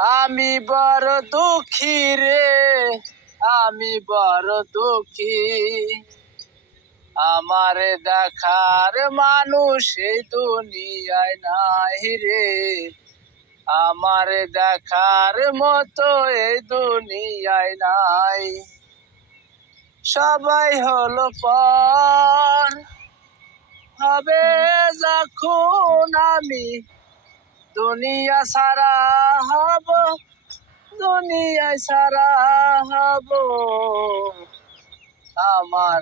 আমি বড় দুঃখী রে, আমি বড় দুঃখী। আমারে দেখার মানুষ এই দুনিয়ায় নাই রে, আমারে দেখার মতো এই দুনিয়ায় নাই। সবাই হলো পর, হবে যখন আমি দুনিয়া ছাড়া হব, দুনিয়ায় ছাড়া হব। আমার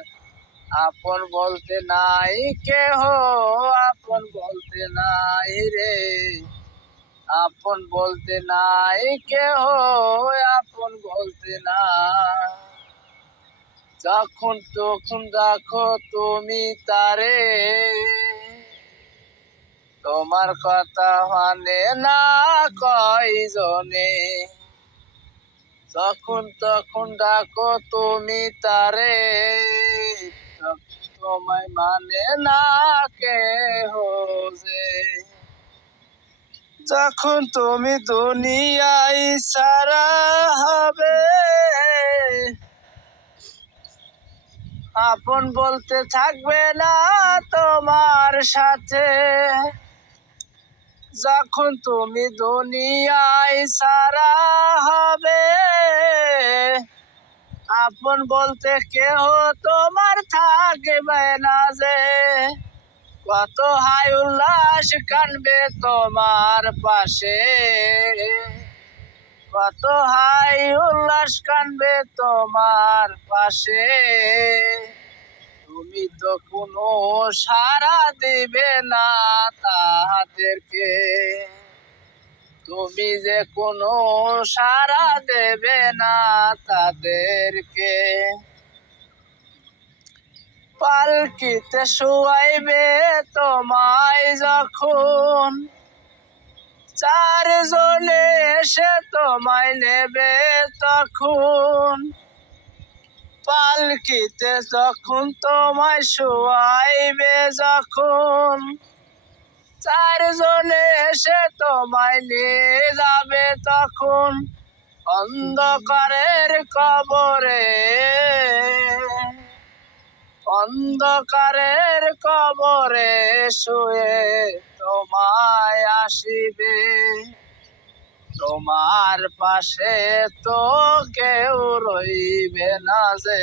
আপন বলতে নাই কেহ, আপন বলতে নাই রে, আপন বলতে নাই কেহ, আপন বলতে নাই। যখন তখন রাখো তুমি তারে, তোমার কথা মানে না কয়জনে। যখন তখন ডাকো তুমি তারে, তোমায় মানে না কেহ যে। যখন তুমি দুনিয়ায় সারা হবে, আপন বলতে থাকবে না তোমার সাথে। যখন তুমি দুনিয়ায় সারা হবে, আপন বলতে কেহ তোমার থাকবে না যে। কত হাই উল্লাস কানবে তোমার পাশে, কত হাই উল্লাস কানবে তোমার পাশে। তুমি তো কোনো সাড়া দিবে না তাদেরকে, তুমি যে কোনো সাড়া দেবে না তাদেরকে। পালকিতে শুয়াইবে তোমায় যখন, চারজনে এসে তোমায় নেবে তখন। পালকিতে যখন তোমায় শুয়াইবে যখন, চারজনে এসে তোমায় নিয়ে যাবে তখন। অন্ধকারের কবরে, অন্ধকারের কবরে শুয়ে তোমায় আসিবে। তোমার পাশে তো কেউ রইবে না যে।